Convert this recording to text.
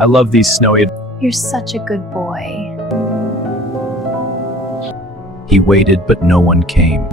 I love these snowy. You're such a good boy. He waited, but no one came.